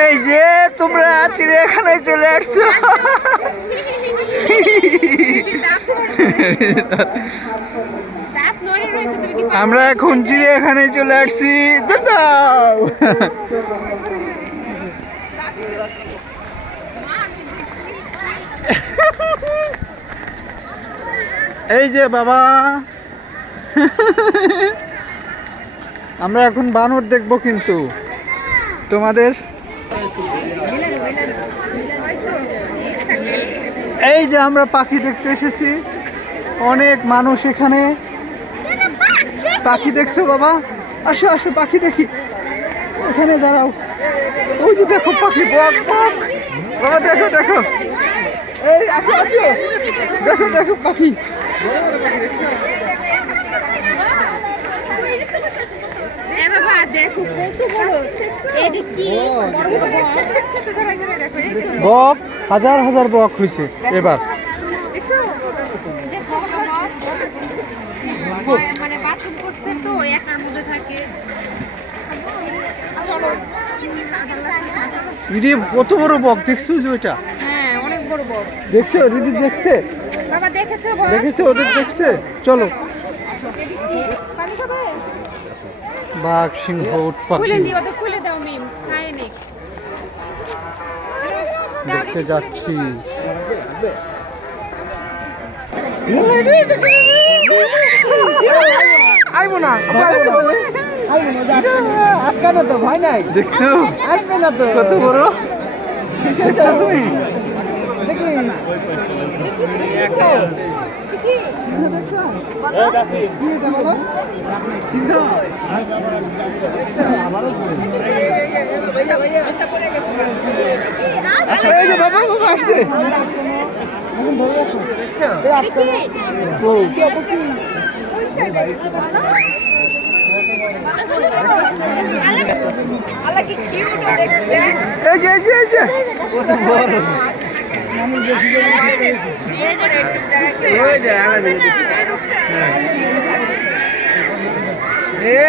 এই যে তোমরা চিড়িয়াখানায় চলে আসছো। আমরা এখন চিড়িয়াখানায় চলে আসছি। এই যে বাবা। আমরা এখন বানর দেখব কিন্তু। তোমাদের? এই যে আমরা পাখি দেখতে এসেছি। অনেক মানুষ এখানে। পাখি দেখছ বাবা? আসো আসো, পাখি দেখি। এখানে দাঁড়াও। ওই যে দেখো পাখি। বক বক। বাবা, দেখো দেখো। এই, আসো আসো। দেখো দেখো পাখি। বাবা দেখো কত বড়। এটা কি বক। হাজার হাজার বক হয়েছে এবার? মানে বাথরুম করছে তো একার মধ্যে থাকে। ইরে কত বড় বক দেখছ যে ওইটা? হ্যাঁ অনেক বড় বক। দেখছ দিদি দেখছে? বাবা দেখেছ দেখেছ ওদের দেখছে? চলো। পানি খাবে বাঘ সিংহ উট পাখি দেখতে যাচ্ছি। আইবো না আজকে না। তো ভয় নাই দেখছ? আসবে না তো। কত বড়? দেখি এই যে বাবা বাবা আসছে কিউট দেখতে এই যে এই যে এই যে কত বড়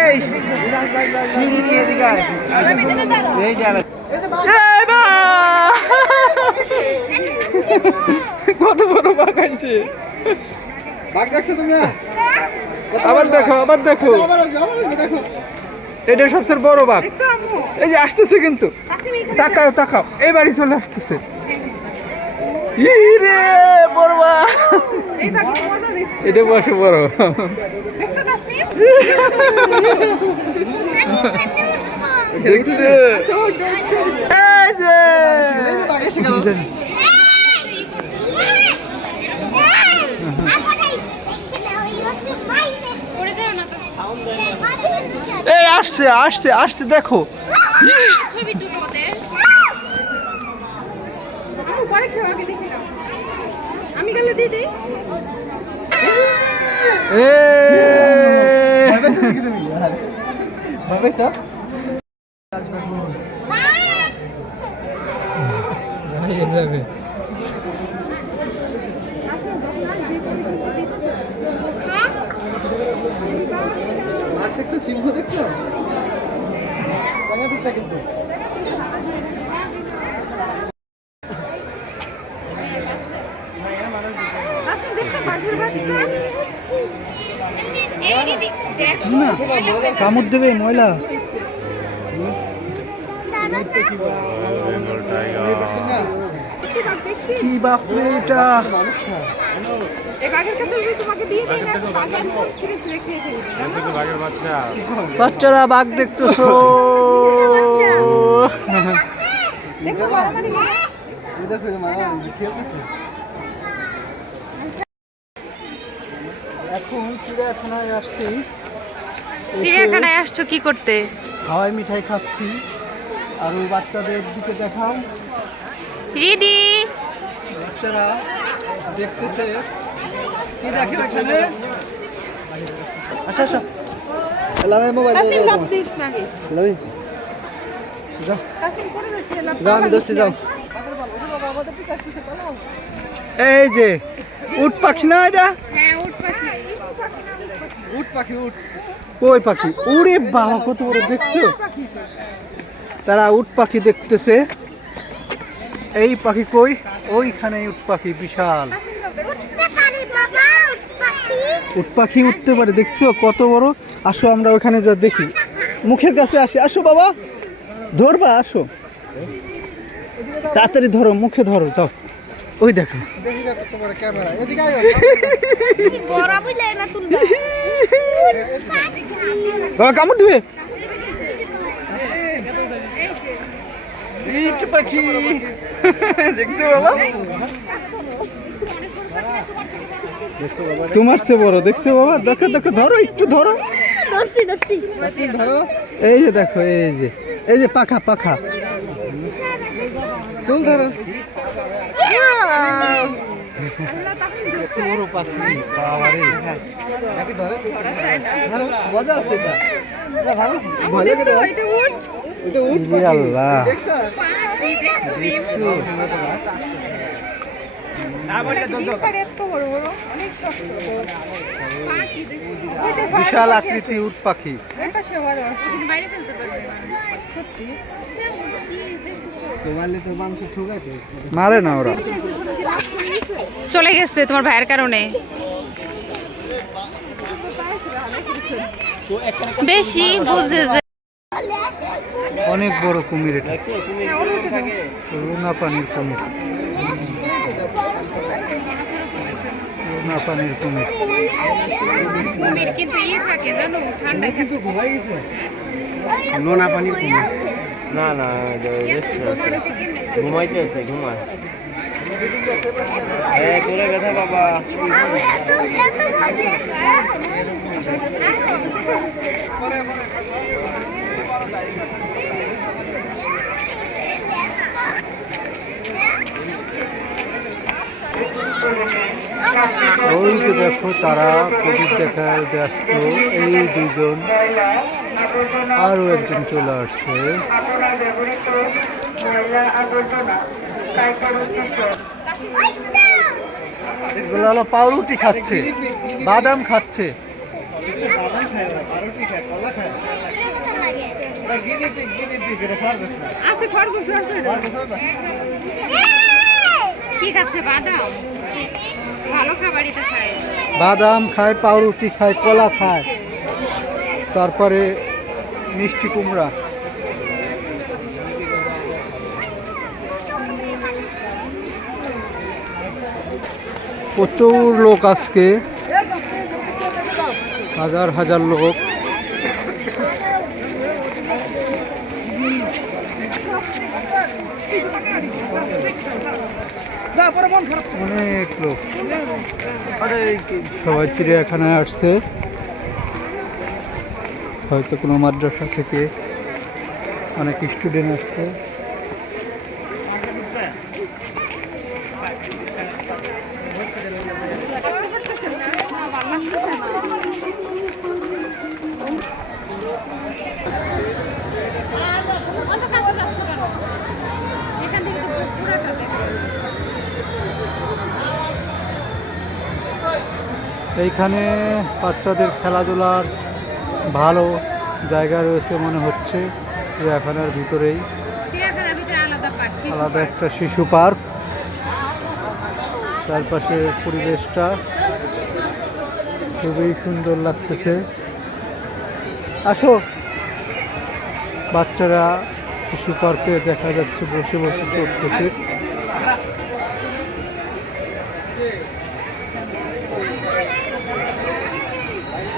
এই সিঁড়ি দিয়ে এদিকে এই যে আলাদা। এই বা! কত বড় বাঘ আছে বাঘ দেখছ তুমি? আবার দেখো আবার দেখো। আসবে, দেখো। এটা সবচেয়ে বড় বাঘ। এই যে আসতেছে কিন্তু। তাকাও তাকাও। এই বাড়ি চলে আসতেছে। ইরে বড় বাঘ এটা বসে বড়। এই আসছে আসছে আসছে দেখো। ছবি তুলো ওদের। গেলে দিদি। এ পেয়েছ নাকি তুমি? ভয় পেয়েছ? ভয় যাবে। মাছ দেখছ সিংহ দেখছ বাংলাদেশ না কিন্তু আসলে দেখছ বাঘের বাচ্চা এই দিদি দেখ না? কামড় দেবে ময়লা? কি বাপরে এটা? বাচ্চারা বাঘ দেখতেছো। এখন চিড়িয়াখানায় আসছি। চিড়িয়াখানায় আসছো কি করতে? হাওয়াই মিঠাই খাচ্ছি। আর ওই বাচ্চাদের দিকে দেখাও। রিদি! বাচ্চারা দেখতেছে। কি দেখে এখানে? আচ্ছা আচ্ছা। লাভে মোবাইল কাসিম লাভ দিস না লাভে যাও কাসিম করে দিস লাভ। যাও আমি দোস্তি যাও। এই যে উট পাখি না এটা? হ্যাঁ উঠ পাখি। উট পাখি উট। ওই পাখি? ওরে বাবা, কত বড় দেখছ? তারা উট পাখি দেখতেছে। এই পাখি কই? ওইখানে উট পাখি বিশাল। উট পাখি উঠতে পারে, দেখছ? কত বড়? আসো, আমরা ওখানে যা দেখি। মুখের কাছে আসি। আসো বাবা, ধরবা, আসো। তাড়াতাড়ি ধরো, মুখে ধরো, যাও। ওই দেখো। বাবা কামড় দিবে? পাখি। দেখছ বাবা? তোমার সে বড় দেখছ বাবা? দেখো দেখো ধরো একটু ধরো। এই যে দেখো এই যে এই যে পাখা পাখা। তুল ধরো বড় পাখি বাবারে ধরো বিশাল আকৃতি উট পাখি। মারে না ওরা। চলে গেছে তোমার ভাইয়ের কারণে। বেশি বুঝে যে অনেক বড় কুমির এটা। রুনা পানির কুমির। রুনা পানির কুমির। কুমির কিন্তু ইয়ে থাকে জানো নোনা পানির কুমির। না না ঘুমাইতে আছে, ঘুমায়। করে বাবা। ওই যে দেখো তারা প্রদীপ দেখায়, ব্যস্ত। এই দুজন আরও একজন চলে আসছে। এগুলো হলো পাউরুটি খাচ্ছে বাদাম খাচ্ছে। বাদাম খায় পাউরুটি খায় কলা খায়। তারপরে মিষ্টি কুমড়া। প্রচুর লোক আজকে। হাজার হাজার লোক। অনেক লোক। সবাই চিড়িয়াখানায় আসছে। হয়তো কোনো মাদ্রাসা থেকে অনেক স্টুডেন্ট আসছে। এইখানে বাচ্চাদের খেলাধুলার ভালো জায়গা রয়েছে মনে হচ্ছে। চিড়িয়াখানার ভিতরেই। আলাদা একটা শিশু পার্ক চারপাশে পরিবেশটা খুবই সুন্দর লাগতেছে। আসো। বাচ্চারা শিশু পার্কে দেখা যাচ্ছে বসে বসে চলতেছে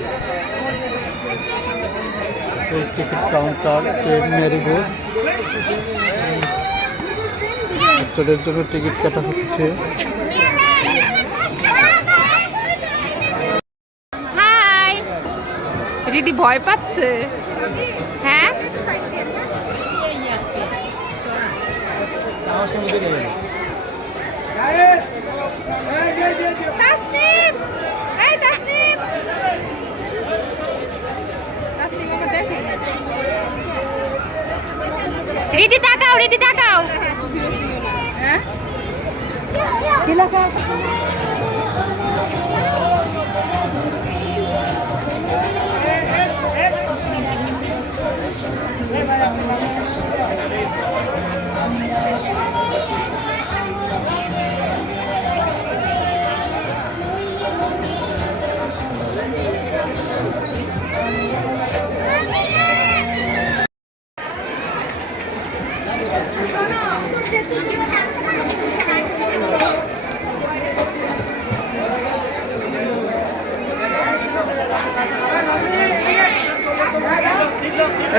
এই টিকিট কাউন্টার ট্রেন মেরিগোল্ড বাচ্চাদের জন্য টিকিট কাটা হচ্ছে হাই রিদি ভয় পাচ্ছে হ্যাঁ রীতি তাকাও রীতি তাকাও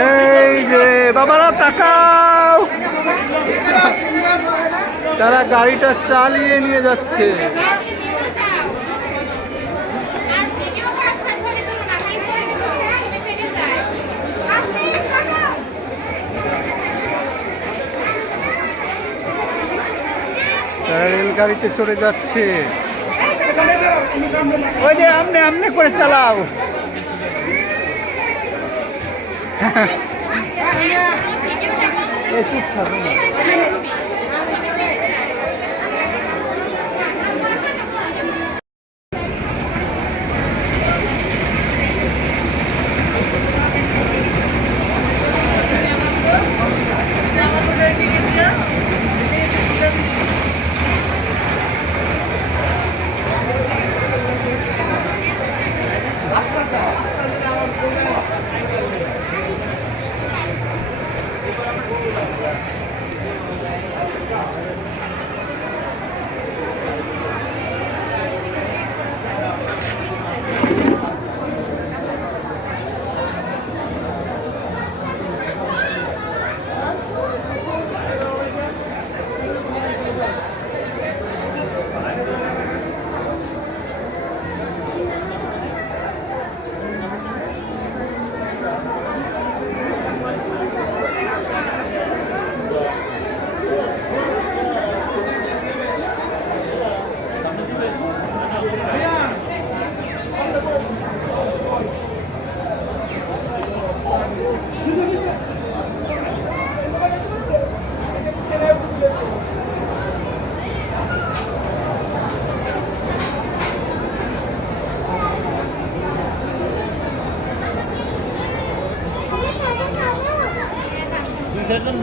এই যে বাবারা তাকাও। তারা গাড়িটা চালিয়ে নিয়ে যাচ্ছে। তারা রেলগাড়িতে চড়ে যাচ্ছে। ওই যে আমনে আমনে করে চালাও।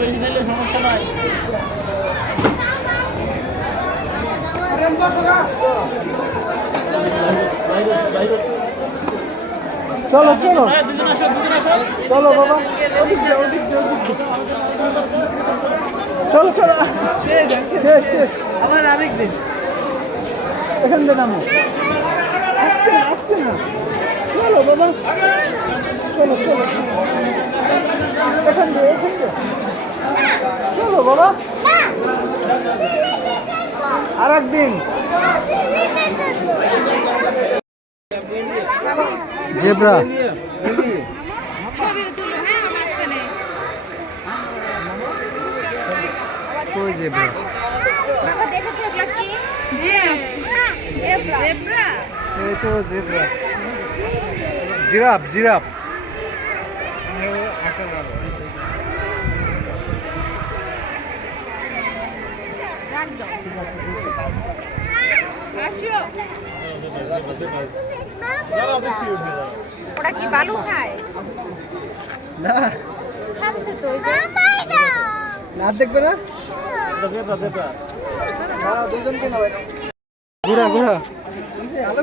এই চুপ থাকো না। চলো চলো। চলো বাবা। চলো চলো। শেষ। শেষ। আবার আরেক দিন। এখান দিয়ে নামো। আজকে না আজকে না। চলো বাবা। চলো চলো। এখান দিয়ে এখান দিয়ে। চলো বাবা। আর একদিন জেব্রা। হ্যাঁ কই তো জেব্রা। Giraffe giraffe. ওরা কি বালু খায়? না। খাচ্ছে তো না দেখবে না? দুজনকে না ঘোরা ঘোরা। এটা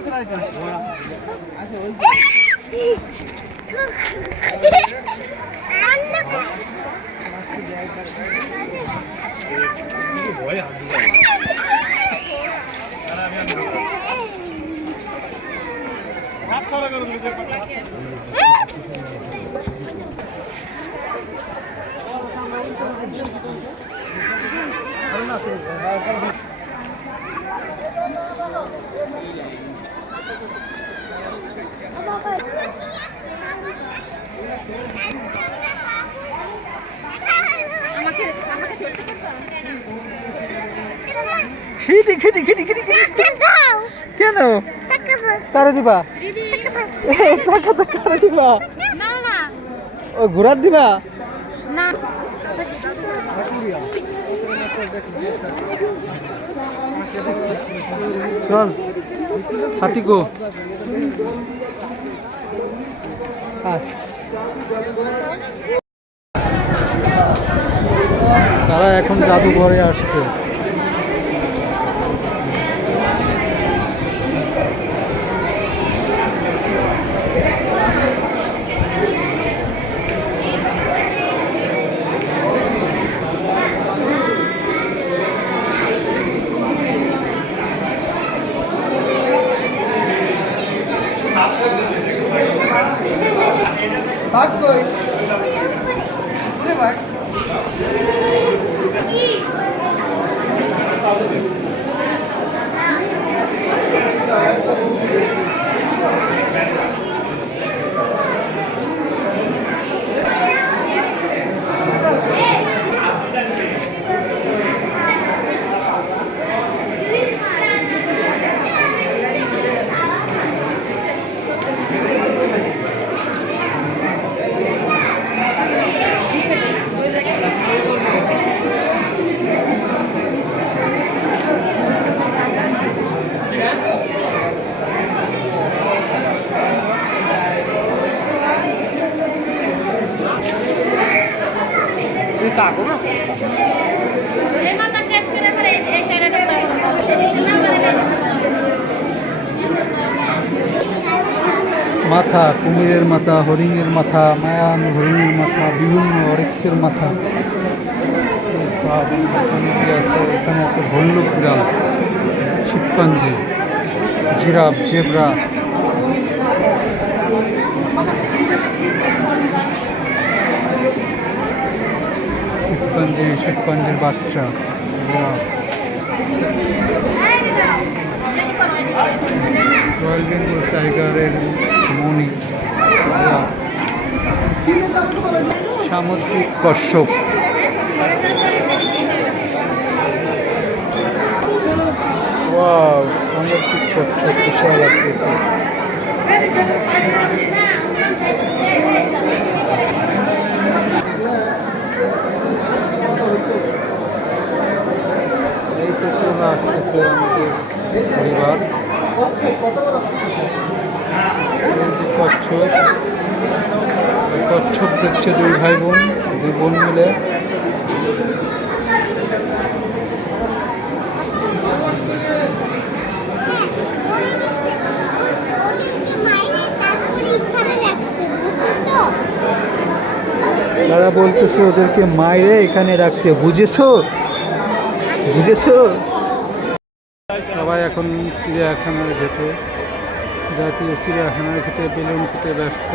ধরতে পারছ খিটি খিটি খিটি খিটি কেন? কারে দিবা? টাকা তো কারে দিবা? ও ঘোরার দিবা? না চল, হাতি আয়। তারা এখন জাদুঘরে আসছে। भाग ভাই তুই কাকু না এই মাথা শেষ করে ফেলে এই সাইডটা মাথা, কুমিরের মাথা, হরিণের মাথা, মায়ান হরিণের মাথা, বিভিন্ন অরিক্সের মাথা। আছে এখানে আছে ভল্লুক বিড়াল শিবপাঞ্জি জিরাফ, জেব্রা। শিবপাঞ্জি শিবপাঞ্জির বাচ্চা, জিরাফ। রয়্যাল বেঙ্গল টাইগারের মণি সামুদ্রিক কশ্যপ। সামুদ্রিক কচ্ছপ বিশাল এই তো আসতেছে আমাদের পরিবার। কচ্ছপ দেখছে দুই ভাই বোন দুই বোন মিলে তারা বলতেছে ওদেরকে, মাইরে, এখানে রাখছে। বুঝেছ? বুঝেছ? এখন চিড়িয়াখানার ভেতরে জাতীয় চিড়িয়াখানার ভিতরে বেলুন খেতে ব্যস্ত।